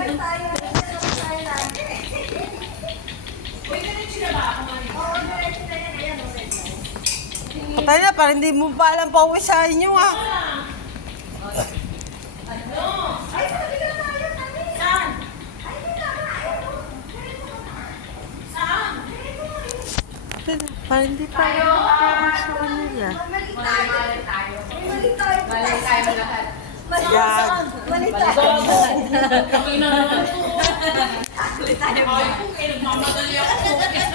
Patay na, parang hindi mo pa alam pa uwi sa inyo ah. Parang hindi pa alam sa kanila. Mali tayo. Mali tayo lahat. Yan. Mali tayo. Mali tayo. Ay, kung nagmamadali ako.